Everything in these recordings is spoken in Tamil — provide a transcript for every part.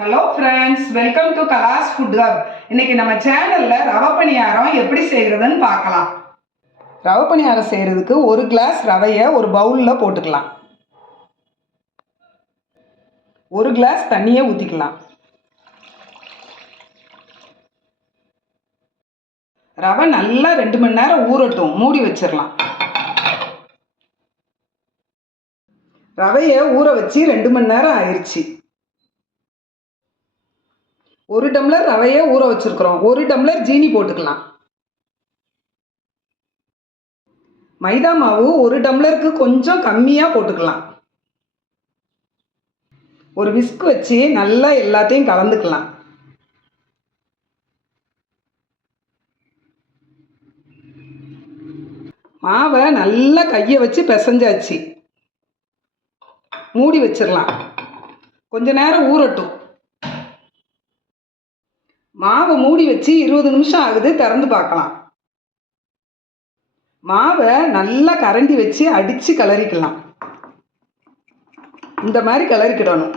Hello friends welcome to Kalas food hub இன்னைக்கு நம்ம சேனல்ல ரவை பணியாரம் எப்படி செய்கிறதுன்னு பார்க்கலாம். ரவை பணியாரம் செய்கிறதுக்கு ஒரு கிளாஸ் ரவையை ஒரு பவுலில் போட்டுக்கலாம். ஒரு கிளாஸ் தண்ணியை ஊற்றிக்கலாம் ரவை நல்லா ரெண்டு மணி நேரம் ஊறட்டும். மூடி வச்சிடலாம் ரவையை ஊற வச்சு ரெண்டு மணி நேரம் ஆயிடுச்சு ஒரு டம்ளர் ரவையை ஊற வச்சுருக்குறோம். ஒரு டம்ளர் ஜீனி போட்டுக்கலாம். மைதா மாவு ஒரு டம்ளருக்கு கொஞ்சம் கம்மியாக போட்டுக்கலாம். ஒரு விஸ்க் வச்சு நல்லா எல்லாத்தையும் கலந்துக்கலாம். மாவை நல்லா கையை வச்சு பிசைஞ்சாச்சு. மூடி வச்சிடலாம். கொஞ்ச நேரம் ஊறட்டும். மாவை மூடி வச்சு இருபது நிமிஷம் ஆகுது திறந்து பார்க்கலாம். மாவை நல்லா கரண்டி வச்சு அடித்து கிளறிக்கலாம். இந்த மாதிரி கிளறிக்கிடணும்.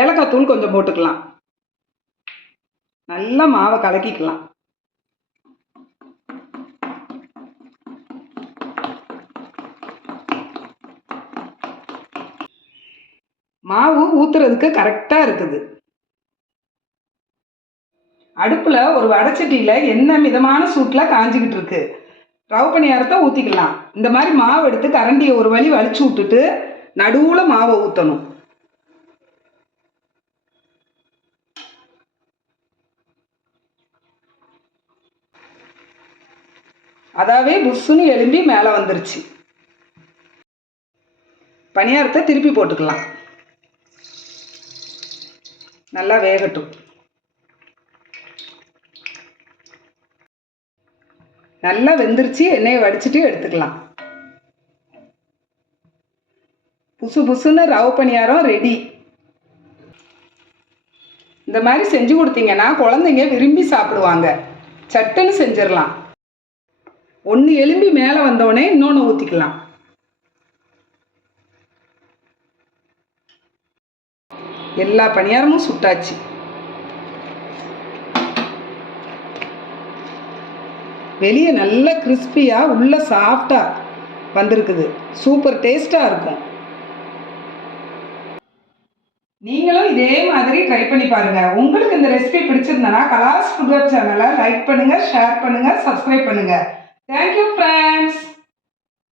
ஏலக்காய் தூள் கொஞ்சம் போட்டுக்கலாம். நல்லா மாவை கலக்கிக்கலாம். மாவு ஊத்துறதுக்கு கரெக்டாக இருக்குது. அடுப்பில் ஒரு வடச்சட்டியில் என்ன மிதமான சூட்டில் காஞ்சிக்கிட்டு இருக்கு. ரவு பணியாரத்தை ஊற்றிக்கலாம் இந்த மாதிரி மாவு எடுத்து கரண்டியை ஒரு வழி வலிச்சு விட்டுட்டு நடுவில் மாவை ஊற்றணும் அதாவே புஷ்ஷுன்னு எலும்பி மேலே வந்துருச்சு. பணியாரத்தை திருப்பி போட்டுக்கலாம். நல்லா வேகட்டும். நல்லா வெந்துருச்சு எண்ணெயை வடிச்சிட்டு எடுத்துக்கலாம். புசு புசுன்னு ரவ பணியாரம் ரெடி இந்த மாதிரி செஞ்சு கொடுத்தீங்கன்னா குழந்தைங்க விரும்பி சாப்பிடுவாங்க. சட்டுன்னு செஞ்சிடலாம். ஒன்று எலும்பி மேலே வந்தோடனே இன்னொன்று ஊற்றிக்கலாம் எல்லா பணியாரமும் சுட்டாச்சு. வெளியே நல்ல கிறிஸ்பியாக உள்ள சாஃப்டாக வந்திருக்குது. சூப்பர் டேஸ்ட்டாக இருக்கும். நீங்களும் இதே மாதிரி ட்ரை பண்ணி பாருங்கள் உங்களுக்கு இந்த ரெசிபி பிடிச்சிருந்தனா கலாஸ் ஃபுட் சேனலை லைக் பண்ணுங்கள் ஷேர் பண்ணுங்கள் சப்ஸ்கிரைப் பண்ணுங்கள் தேங்க்யூ ஃப்ரெண்ட்ஸ்